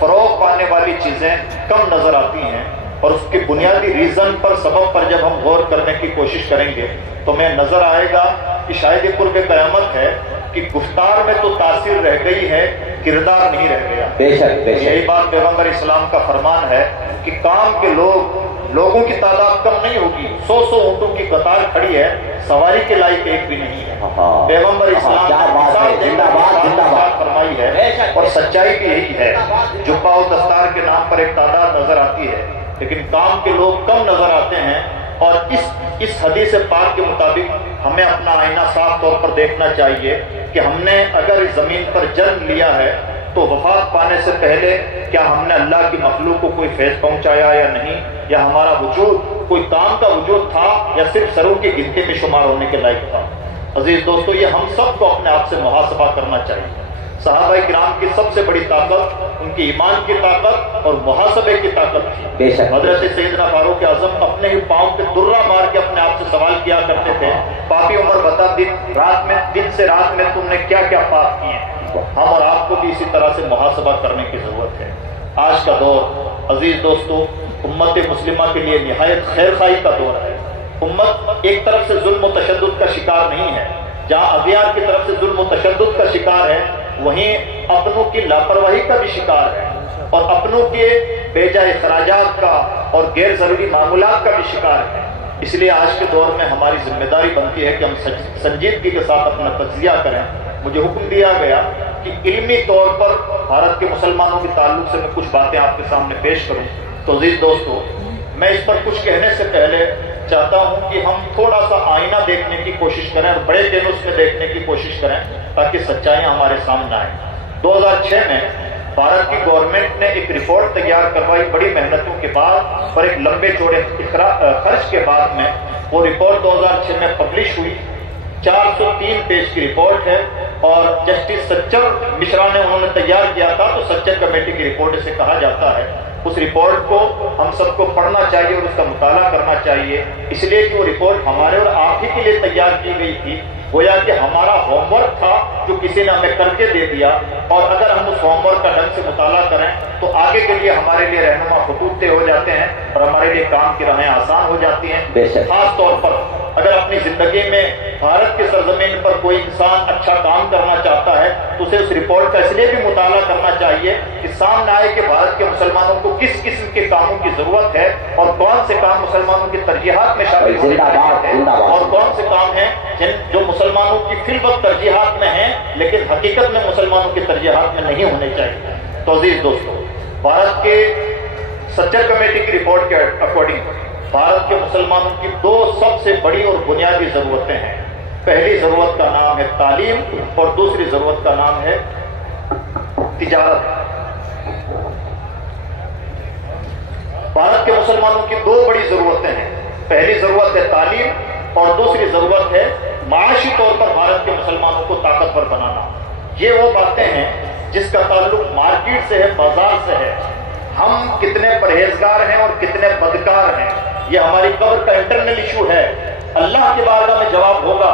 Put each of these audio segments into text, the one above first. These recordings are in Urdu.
فروغ پانے والی چیزیں کم نظر آتی ہیں، اور اس کے بنیادی ریزن پر، سبب پر جب ہم غور کرنے کی کوشش کریں گے تو ہمیں نظر آئے گا کہ شاید یہ قرب قیامت ہے کہ گفتار میں تو تاثیر رہ گئی ہے، کردار نہیں رہ گیا۔ بے شک بے شک، یہی بات پیغمبر اسلام کا فرمان ہے کہ کام کے لوگوں کی تعداد کم نہیں ہوگی، 100 اونٹوں کی قطار کھڑی ہے، سواری کے لائق ایک بھی نہیں ہے۔ پیغمبر اسلام فرمائی ہے، اور سچائی بھی یہی ہے۔ جبہ و دستار کے نام پر ایک تعداد نظر آتی ہے، لیکن کام کے لوگ کم نظر آتے ہیں۔ اور اس حدیث پاک کے مطابق ہمیں اپنا آئینہ صاف طور پر دیکھنا چاہیے کہ ہم نے اگر اس زمین پر جنم لیا ہے تو وفات پانے سے پہلے کیا ہم نے اللہ کی مخلوق کو کوئی فیض پہنچایا یا نہیں، یا ہمارا وجود کوئی کام کا وجود تھا یا صرف سروں کی گنتی میں شمار ہونے کے لائق تھا۔ عزیز دوستو، یہ ہم سب کو اپنے آپ سے محاسبہ کرنا چاہیے۔ صحابہ کرام کی سب سے بڑی طاقت ان کی ایمان کی طاقت اور محاسبے کی طاقت تھی۔ حضرت سیدنا فاروق اعظم اپنے ہی پاؤں پہ درہ مار کے اپنے آپ سے سوال کیا کرتے تھے، پاپی عمر بتا، دن سے رات میں تم نے کیا کیا پاپ کیے ہیں۔ ہم اور آپ کو بھی اسی طرح سے محاسبہ کرنے کی ضرورت ہے۔ آج کا دور عزیز دوستو امت مسلمہ کے لیے نہایت خیر خواہی کا دور ہے۔ امت ایک طرف سے ظلم و تشدد کا شکار نہیں ہے، جہاں اغیار کی طرف سے ظلم و تشدد کا شکار ہے، وہیں اپنوں کی لاپرواہی کا بھی شکار ہے، اور اپنوں کے بے جا اخراجات کا اور غیر ضروری معمولات کا بھی شکار ہے۔ اس لیے آج کے دور میں ہماری ذمہ داری بنتی ہے کہ ہم سنجیدگی کے ساتھ اپنا تجزیہ کریں۔ مجھے حکم دیا گیا کہ علمی طور پر بھارت کے مسلمانوں کے تعلق سے میں کچھ باتیں آپ کے سامنے پیش کروں۔ تو عزیز دوستو، میں اس پر کچھ کہنے سے پہلے چاہتا ہوں کہ ہم تھوڑا سا آئینہ دیکھنے کی کوشش کریں اور بڑے کینوس میں دیکھنے کی کوشش کریں تاکہ سچائیاں ہمارے سامنے آئیں۔ 2006 میں بھارت کی گورنمنٹ نے ایک رپورٹ تیار کروائی بڑی محنتوں کے بعد اور ایک لمبے چوڑے خرچ کے بعد میں وہ رپورٹ 2006 میں پبلش ہوئی۔ 403 پیج کی رپورٹ ہے، اور جسٹس سچر مشرا نے انہوں نے تیار کیا تھا، تو سچر کمیٹی کی رپورٹ اسے کہا جاتا ہے۔ اس رپورٹ کو ہم سب کو پڑھنا چاہیے اور اس کا مطالعہ کرنا چاہیے، اس لیے کہ وہ رپورٹ ہمارے اور آپ ہی کے لیے تیار کی گئی تھی۔ گویا کہ ہمارا ہوم ورک تھا جو کسی نے ہمیں کر کے دے دیا، اور اگر ہم اس ہوم ورک کا ڈھنگ سے مطالعہ کریں تو آگے کے لیے ہمارے لیے رہنما خطوط طے ہو جاتے ہیں اور ہمارے لیے کام کی راہیں آسان ہو جاتی ہیں۔ خاص طور پر اگر اپنی زندگی میں بھارت کی سرزمین پر کوئی انسان اچھا کام کرنا چاہتا ہے تو اسے اس رپورٹ کا اس لیے بھی مطالعہ کرنا چاہیے کہ سامنے آئے کہ بھارت کے مسلمانوں کو کس قسم کے کاموں کی ضرورت ہے، اور کون سے کام مسلمانوں کی ترجیحات میں شامل ہونے ہیں، اور کون سے کام ہیں جو مسلمانوں کی فی الوقت ترجیحات میں ہیں لیکن حقیقت میں مسلمانوں کی ترجیحات میں نہیں ہونے چاہیے۔ تو عزیز دوستو، بھارت کے سچر کمیٹی کی رپورٹ کے اکارڈنگ بھارت کے مسلمانوں کی 2 سب سے بڑی اور بنیادی ضرورتیں ہیں۔ پہلی ضرورت کا نام ہے تعلیم، اور دوسری ضرورت کا نام ہے تجارت۔ بھارت کے مسلمانوں کی 2 بڑی ضرورتیں ہیں، پہلی ضرورت ہے تعلیم اور دوسری ضرورت ہے معاشی طور پر بھارت کے مسلمانوں کو طاقتور بنانا۔ یہ وہ باتیں ہیں جس کا تعلق مارکیٹ سے ہے، بازار سے ہے۔ ہم کتنے پرہیزگار ہیں اور کتنے بدکار ہیں، یہ ہماری قبر کا انٹرنل ایشو ہے۔ اللہ کے بارگاہ میں جواب ہوگا،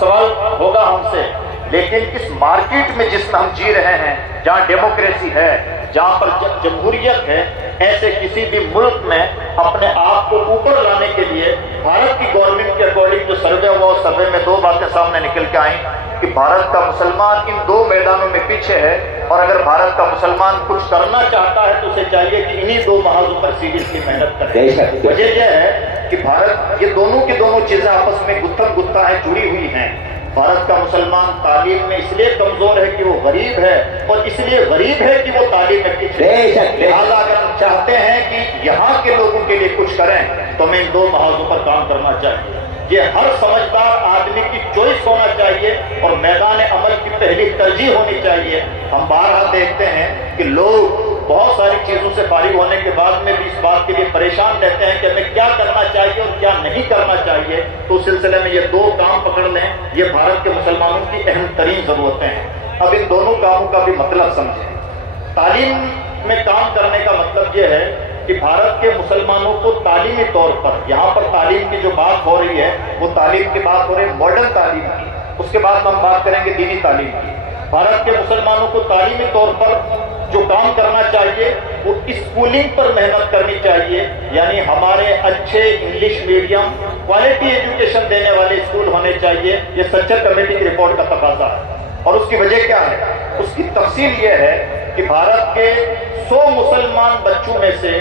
سوال ہوگا ہم سے، لیکن اس مارکیٹ میں جس میں ہم جی رہے ہیں، جہاں ڈیموکریسی ہے، جہاں پر جمہوریت ہے، ایسے کسی بھی ملک میں اپنے آپ کو اوپر لانے کے لیے بھارت کی گورنمنٹ کے اکارڈنگ جو سروے ہوا، اس سروے میں 2 باتیں سامنے نکل کے آئیں کہ بھارت کا مسلمان ان 2 میدانوں میں پیچھے ہے، اور اگر بھارت کا مسلمان کچھ کرنا چاہتا ہے تو اسے چاہیے کہ انہی 2 محاذوں پر سیریسلی محنت کرے۔ وجہ یہ ہے کہ بھارت، یہ دونوں کی دونوں چیزیں آپس میں گتھم گتھا ہیں، جڑی ہوئی ہیں۔ بھارت کا مسلمان تعلیم میں اس لیے کمزور ہے کہ وہ غریب ہے، اور اس لیے غریب ہے کہ وہ تعلیم میں پیچھے ہے۔ لہٰذا اگر ہم چاہتے ہیں کہ یہاں کے لوگوں کے لیے کچھ کریں تو ہمیں ان 2 محاذوں پر کام کرنا چاہیے۔ یہ ہر سمجھدار آدمی کی چوائس ہونا چاہیے اور میدان عمل کی پہلی ترجیح ہونی چاہیے۔ ہم بارہا دیکھتے ہیں کہ لوگ بہت ساری چیزوں سے فارغ ہونے کے بعد میں بھی اس بات کے لیے پریشان رہتے ہیں کہ ہمیں کیا کرنا چاہیے اور کیا نہیں کرنا چاہیے۔ تو اس سلسلے میں یہ 2 کام پکڑ لیں، یہ بھارت کے مسلمانوں کی اہم ترین ضرورتیں ہیں۔ اب ان دونوں کاموں کا بھی مطلب سمجھیں۔ تعلیم میں کام کرنے کا مطلب یہ ہے کہ بھارت کے مسلمانوں کو تعلیمی طور پر، یہاں پر تعلیم کی جو بات ہو رہی ہے وہ تعلیم کی بات ہو رہی ہے ماڈرن تعلیم کی، اس کے بعد ہم بات کریں گے دینی تعلیم کی۔ بھارت کے مسلمانوں کو تعلیمی طور پر جو کام کرنا چاہیے وہ اسکولنگ پر محنت کرنی چاہیے، یعنی ہمارے اچھے انگلش میڈیم کوالٹی ایجوکیشن دینے والے اسکول ہونے چاہیے۔ یہ سچر کمیٹی کی رپورٹ کا تقاضا ہے، اور اس کی وجہ کیا ہے؟ اس کی تفصیل یہ ہے کہ بھارت کے 100 مسلمان بچوں میں سے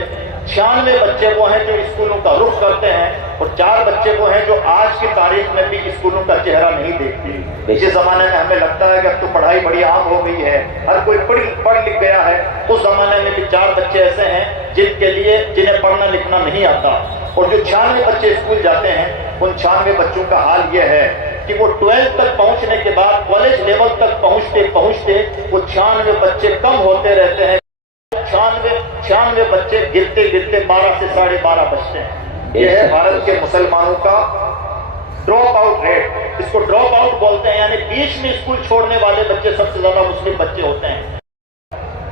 96 بچے وہ ہیں جو اسکولوں کا رخ کرتے ہیں، اور 4 بچے وہ ہیں جو آج کی تاریخ میں بھی اسکولوں کا چہرہ نہیں دیکھتے۔ اس زمانے میں ہمیں لگتا ہے کہ اب تو پڑھائی بڑی عام ہو گئی ہے، ہر کوئی پڑھ لکھ گیا ہے، اس زمانے میں بھی 4 بچے ایسے ہیں جنہیں پڑھنا لکھنا نہیں آتا، اور جو 96 بچے اسکول جاتے ہیں ان 96 بچوں کا حال یہ ہے کہ وہ 12 تک پہنچنے کے بعد کالج لیول تک پہنچتے وہ 96 بچے کم ہوتے رہتے ہیں، 96 بچے گرتے 12 سے 12.5 بچتے ہیں۔ یہ ہے بھارت کے مسلمانوں کا ڈراپ آؤٹ ریٹ، اس کو ڈراپ آؤٹ بولتے ہیں، یعنی بیچ میں اسکول چھوڑنے والے بچے سب سے زیادہ مسلم بچے ہوتے ہیں۔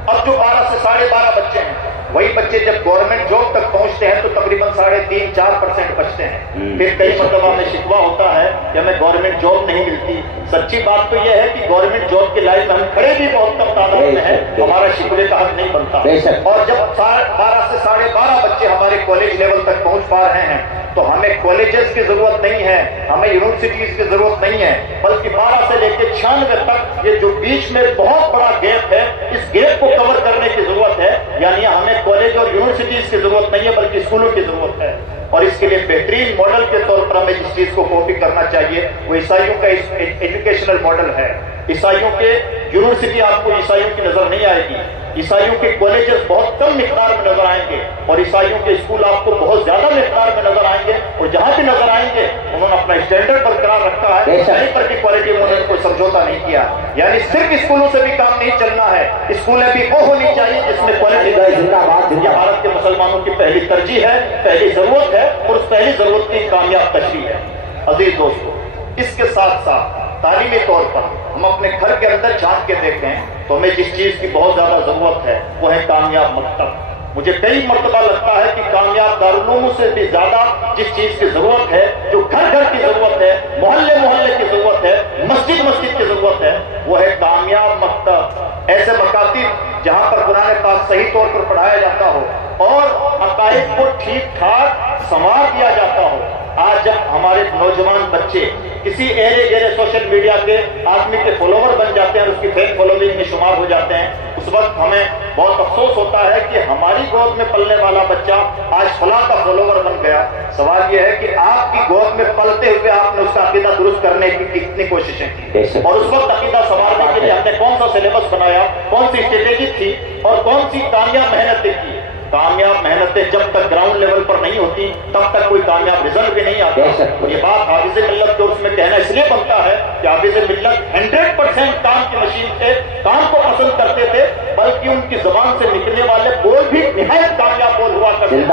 اب جو 12 سے 12.5 بچے ہیں، وہی بچے جب گورنمنٹ جاب تک پہنچتے ہیں تو تقریباً 3.5-4% بچتے ہیں۔ پھر کئی مرتبہ ہمیں شکوہ ہوتا ہے کہ ہمیں گورنمنٹ جاب نہیں ملتی۔ سچی بات تو یہ ہے کہ گورنمنٹ جاب کی لائن میں ہم کھڑے بھی بہت کم تعداد میں ہیں، ہمارا شکوے کا حق نہیں بنتا۔ اور جب 12 سے 12.5 بچے ہمارے کالج لیول تک پہنچ پا رہے ہیں تو ہمیں کالجز کی ضرورت نہیں ہے، ہمیں یونیورسٹیز کی ضرورت نہیں ہے، بلکہ 12 سے لے کے 96 تک یہ جو بیچ میں بہت بڑا گیپ ہے، اس گیپ کو کور کرنے کی ضرورت ہے۔ یعنی ہمیں کالج اور یونیورسٹیز کی ضرورت نہیں ہے بلکہ اسکولوں کی ضرورت ہے، اور اس کے لیے بہترین ماڈل کے طور پر ہمیں جس چیز کو کاپی کرنا چاہیے وہ عیسائیوں کا ایجوکیشنل ماڈل ہے۔ عیسائیوں کے یونیورسٹی آپ کو عیسائیوں کی نظر نہیں آئے گی، عیسائیوں کے کالجز بہت کم مقدار میں نظر آئیں گے، اور عیسائیوں کے اسکول آپ کو بہت زیادہ مقدار میں نظر آئیں گے، اور جہاں بھی نظر آئیں گے انہوں نے اپنا اسٹینڈرڈ برقرار رکھا ہے، کہیں پر بھی کوالٹی میں انہوں نے کوئی سمجھوتا نہیں کیا۔ یعنی صرف اسکولوں سے بھی کام نہیں چلنا ہے، اسکولیں بھی وہ ہونی چاہیے جس میں کوالٹی۔ یہ بھارت کے مسلمانوں کی پہلی ترجیح ہے، پہلی ضرورت ہے، اور اس پہلی ضرورت کی کامیاب تشریح ہے۔ عزیز دوستو، اس کے ساتھ ساتھ تعلیمی طور پر ہم اپنے گھر کے اندر جھانک کے دیکھیں تو ہمیں جس چیز کی بہت زیادہ ضرورت ہے وہ ہے کامیاب مکتب۔ مجھے کئی مرتبہ لگتا ہے کہ کامیاب دارالعلوم سے بھی زیادہ جس چیز کی ضرورت ہے، جو گھر گھر کی ضرورت ہے، محلے محلے کی ضرورت ہے، مسجد مسجد کی ضرورت ہے، وہ ہے کامیاب مکتب۔ ایسے مکاتب جہاں پر قرآن پاک صحیح طور پر پڑھایا جاتا ہو اور عقائد کو ٹھیک ٹھاک سنوار دیا جاتا ہو۔ آج جب ہمارے نوجوان بچے کسی ایرے گیرے سوشل میڈیا کے آدمی کے فالوور بن جاتے ہیں اور اس کی فیک فالوورنگ میں شمار ہو جاتے ہیں، اس وقت ہمیں بہت افسوس ہوتا ہے کہ ہماری گود میں پلنے والا بچہ آج فلاں کا فالوور بن گیا۔ سوال یہ ہے کہ آپ کی گود میں پلتے ہوئے آپ نے اس کا عقیدہ درست کرنے کی کتنی کوششیں کی، اور اس وقت عقیدہ سنوارنے کے لیے ہم نے کون سا سلیبس بنایا، کون سی اسٹریٹجی تھی، اور کون سی کامیاب محنتیں کی۔ کامیاب محنتیں جب تک گراؤنڈ لیول پر نہیں ہوتی تب تک کوئی کامیاب رزلٹ بھی نہیں آتا۔ یہ بات حافظ ملت کو اس میں کہنا اس لیے بنتا ہے کہ حافظ ملت 100% کام کی مشین تھے، کام کو پسند کرتے تھے، بلکہ ان کی زبان سے نکلنے والے بول بھی نہایت کامیاب بول ہوا کرتے تھے۔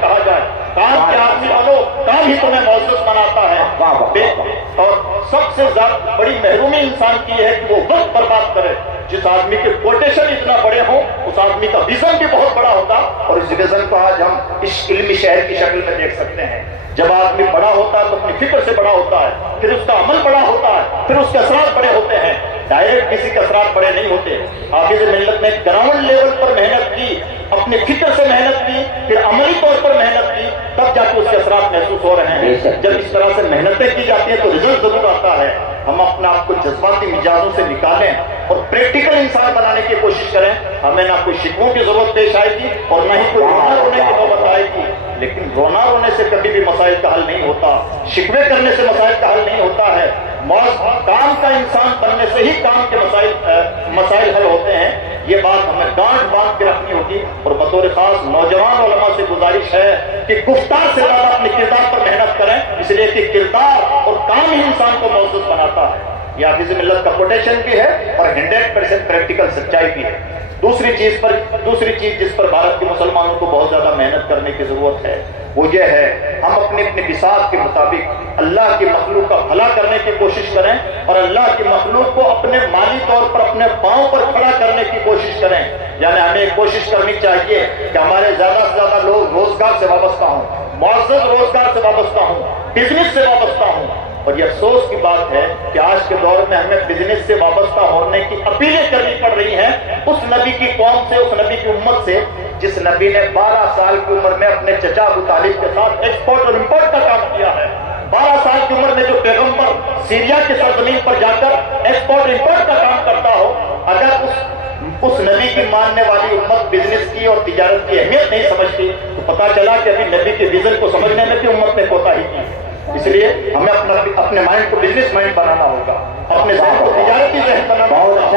کہا جائے کام کے آدمی بنو، کام ہی تمہیں معزز بناتا ہے۔ اور سب سے زیادہ بڑی محرومی انسان کی ہے کہ وہ وقت برباد کرے۔ جس آدمی کے کوٹیشن اتنا بڑے ہوں اس آدمی کا ویژن بھی بہت بڑا ہوتا، اور اس ویژن کو آج ہم اس علمی شہر کی شکل میں دیکھ سکتے ہیں۔ جب آدمی بڑا ہوتا ہے تو اپنی فکر سے بڑا ہوتا ہے، پھر اس کا عمل بڑا ہوتا ہے، پھر اس کے اثرات بڑے ہوتے ہیں، ڈائریکٹ کسی کے اثرات بڑے نہیں ہوتے۔ حافظ ملت نے گراؤنڈ لیول پر محنت کی، اپنی فکر سے محنت کی، پھر عملی طور پر محنت کی، تب جا کے اس کے اثرات محسوس ہو رہے ہیں۔ جب اس طرح سے محنتیں کی جاتی ہیں تو رزلٹ ضرور آتا ہے۔ ہم اپنے آپ کو جذباتی مزاجوں سے نکالیں اور پریکٹیکل انسان بنانے کی کوشش کریں۔ ہمیں نہ کوئی شکووں کی ضرورت پیش آئے گی اور نہ ہی کوئی رونا رونے کی نوبت آئے گی، لیکن رونا رونے سے کبھی بھی مسائل کا حل نہیں ہوتا، شکوے کرنے سے مسائل کا حل نہیں ہوتا ہے۔ کام کا انسان بننے سے ہی کام کے مسائل حل ہوتے ہیں۔ یہ بات ہمیں گانٹ باندھ کے رکھنی ہوگی، اور بطور خاص نوجوان علماء سے گزارش ہے کہ گفتار سے زیادہ اپنے کردار پر محنت کریں، اس لیے کہ کردار اور کام ہی انسان کو معزز بناتا ہے۔ یہ حافظ ملت کا کوٹیشن بھی ہے اور 100% پریکٹیکل سچائی بھی ہے۔ دوسری چیز جس پر بھارت کے مسلمانوں کو بہت زیادہ محنت کرنے کی ضرورت ہے وہ یہ ہے ہم اپنے بساط کے مطابق اللہ کی مخلوق کا بھلا کرنے کی کوشش کریں، اور اللہ کی مخلوق کو اپنے مالی طور پر اپنے پاؤں پر کھڑا کرنے کی کوشش کریں۔ یعنی ہمیں کوشش کرنی چاہیے کہ ہمارے زیادہ سے زیادہ لوگ روزگار سے وابستہ ہوں، معزز روزگار سے وابستہ ہوں، بزنس سے وابستہ ہوں۔ اور یہ افسوس کی بات ہے کہ آج کے دور میں ہمیں بزنس سے وابستہ ہونے کی اپیلیں کرنی پڑ رہی ہیں، اس نبی کی قوم سے, اس نبی کی امت سے جس نبی نے 12 سال کی عمر میں اپنے چچا ابو طالب کے ساتھ ایکسپورٹ اور امپورٹ کا کام کیا ہے. 12 سال کی عمر میں جو پیغمبر سیریا کی سرزمین پر جا کر ایکسپورٹ امپورٹ کا کام کرتا ہو, اگر اس نبی کی ماننے والی امت بزنس کی اور تجارت کی اہمیت نہیں سمجھتی تو پتا چلا کہ ابھی نبی کے ویژن کو سمجھنے میں بھی امت نے کوتاہی کی. اس لیے ہمیں اپنے مائنڈ کو بزنس مائنڈ بنانا ہوگا, اپنے ذہن کو تجارتی ذہن بنانا ہوگا.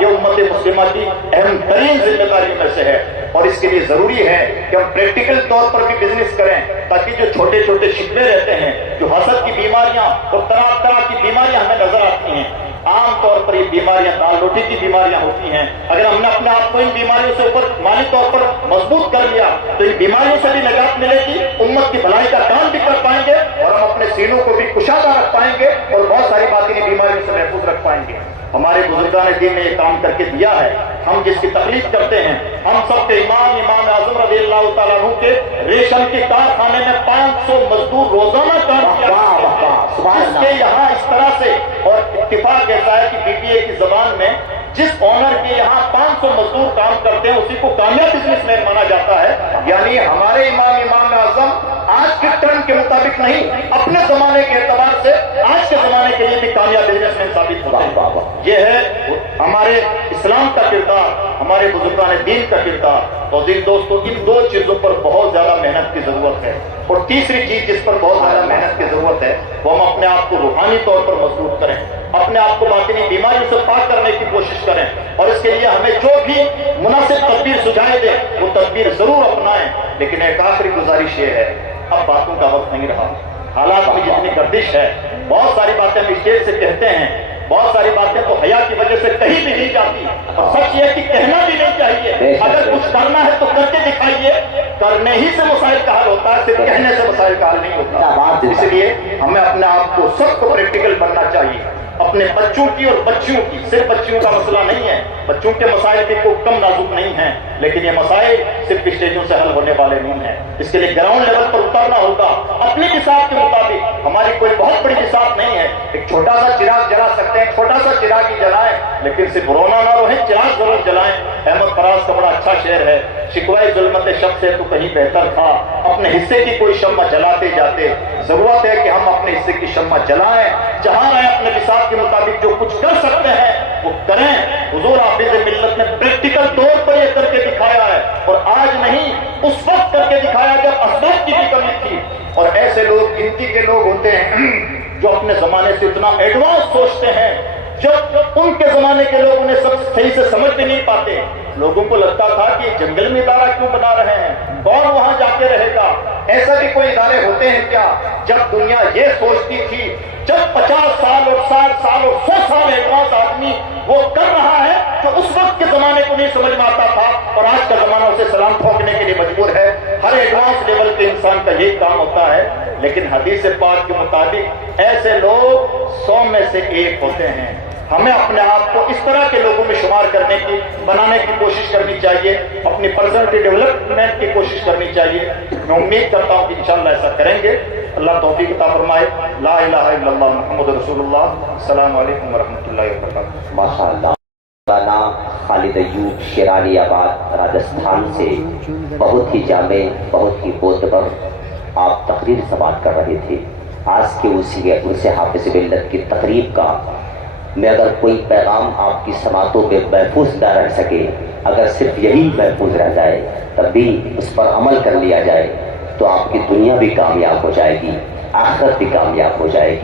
یہ امت مسلمہ کی اہم ترین ذمہ داریوں میں سے ہے, اور اس کے لیے ضروری ہے کہ ہم پریکٹیکل طور پر بھی بزنس کریں, تاکہ جو چھوٹے چھوٹے شکوے رہتے ہیں, جو حسد کی بیماریاں اور طرح طرح کی بیماریاں ہمیں نظر آتی ہیں, عام طور پر یہ بیماریاں دال روٹی کی بیماریاں ہوتی ہیں. اگر ہم نے اپنے آپ کو ان بیماریوں سے اوپر مالی طور پر مضبوط کر لیا تو ان بیماریوں سے بھی نجات ملے گی, امت کی بھلائی کا کام بھی کر پائیں گے, اور ہم اپنے سینوں کو بھی کشادہ رکھ پائیں گے, اور بہت ساری باطنی بیماریوں سے محفوظ رکھ پائیں گے. ہمارے بزرگان دین نے یہ کام کر کے دیا ہے. ہم جس کی تقلید کرتے ہیں, ہم سب کے امام اعظم رضی اللہ تعالیٰ عنہ کے ریشم کے کارخانے میں 500 مزدور روزانہ کام کیا, اس کے یہاں اس طرح سے, اور اتفاق ایسا ہے کہ بی پی اے کی زبان میں جس آنر کے یہاں 500 مزدور کام کرتے ہیں اسی کو کامیاب بزنس مین مانا جاتا ہے. یعنی ہمارے امام اعظم آج کے ٹرم کے مطابق نہیں, اپنے زمانے کے اعتبار سے آج کے زمانے کے لیے بھی کامیاب بزنس مین ثابت ہوتے ہیں. یہ ہے ہمارے اسلام کا کردار, ہمارے بزرگان دین کا کردار. اور دوستوں, ان دو چیزوں پر بہت زیادہ محنت کی ضرورت ہے. اور تیسری چیز جس پر بہت زیادہ محنت کی ضرورت ہے وہ ہم اپنے آپ کو روحانی طور پر مضبوط کریں, اپنے آپ کو باطنی بیماریوں سے پاک کرنے کی کوشش کریں. اور اس کے لیے ہمیں جو بھی مناسب تدبیر سجھائے دے وہ تدبیر ضرور اپنائیں. لیکن ایک آخری گزارش یہ ہے, اب باتوں کا وقت نہیں رہا, حالات کی جتنی گردش ہے, بہت ساری باتیں ہم اسٹیج سے کہتے ہیں, بہت ساری باتیں تو حیا کی وجہ سے کہیں بھی نہیں جاتی, اور سچ یہ کہ کہنا بھی نہیں چاہیے. اگر کچھ کرنا ہے تو کر کے دکھائیے, کرنے ہی سے مسائل کا حل ہوتا ہے, صرف کہنے سے مسائل کا حل نہیں ہوتا. اس لیے ہمیں اپنے آپ کو سب کو پریکٹیکل بننا چاہیے, اپنے بچوں کی اور بچیوں کی, صرف بچیوں کا مسئلہ نہیں ہے, بچوں کے مسائل بھی کوئی کم نازک نہیں ہیں, لیکن یہ مسائل صرف اسٹیجوں سے حل ہونے والے نہیں ہیں. اس کے لیے گراؤنڈ لیول پر اترنا ہوگا, اپنے حساب کے مطابق. ہماری کوئی بہت بڑی حساب نہیں ہے, ایک چھوٹا سا چراغ جلا سکتے ہیں, چھوٹا سا چراغ ہی جلائیں, لیکن صرف رونا نہ روئیں, چراغ ضرور جلائیں. احمد فراز کا بڑا اچھا شعر ہے, شکوائے ظلمت شب سے تو کہیں بہتر تھا, اپنے حصے کی کوئی شمع جلاتے جاتے. ضرورت ہے کہ ہم اپنے حصے کی شمع جلائیں, جہاں رہیں اپنے حساب کے مطابق جو کچھ کر سکتے ہیں وہ کریں. حضور حافظ ملت نے پریکٹیکل طور پر یہ کر کے دکھایا ہے, اور آج نہیں اس وقت کر کے دکھایا جب اسباب کی بھی کمی تھی. اور ایسے لوگ گنتی کے لوگ ہوتے ہیں جو اپنے زمانے سے اتنا ایڈوانس سوچتے ہیں, جب ان کے زمانے کے لوگ انہیں سب صحیح سے سمجھ بھی نہیں پاتے. لوگوں کو لگتا تھا کہ جنگل میں ادارہ کیوں بنا رہے ہیں, کون وہاں جا کے رہے گا, ایسا بھی کوئی ادارے ہوتے ہیں کیا. جب دنیا یہ سوچتی تھی, جب 50 سال اور 60 سال اور 100 سال ایڈوانس آدمی وہ کر رہا ہے جو اس وقت کے زمانے کو نہیں سمجھ میں آتا تھا, اور آج کا زمانہ اسے سلام ٹھوکنے کے لیے مجبور ہے. ہر ایڈوانس لیول کے انسان کا یہی کام ہوتا ہے. لیکن حدیث پاک کے مطابق ایسے لوگ 100 میں سے 1 ہوتے ہیں. ہمیں اپنے آپ کو اس طرح کے لوگوں میں شمار بنانے کی کوشش کرنی چاہیے, اپنی پرسنالٹی ڈیولپمنٹ کی کوشش کرنی چاہیے. میں امید کرتا ہوں کہ انشاءاللہ ایسا کریں گے. اللہ توفیق عطا فرمائے. لا الہ الا اللہ محمد رسول اللہ. السلام علیکم ورحمۃ اللہ وبرکاتہ. ماشاءاللہ. خالد ایوب شیرانی آباد راجستھان سے بہت ہی جامع, بہت ہی معتبر آپ تقریر سماعت کر رہے تھے. آج کے اسی حافظ ملت کی تقریب کا میں اگر کوئی پیغام آپ کی سماعتوں میں محفوظ نہ رہ سکے, اگر صرف یہی محفوظ رہ جائے تب بھی اس پر عمل کر لیا جائے تو آپ کی دنیا بھی کامیاب ہو جائے گی, آخرت بھی کامیاب ہو جائے گی.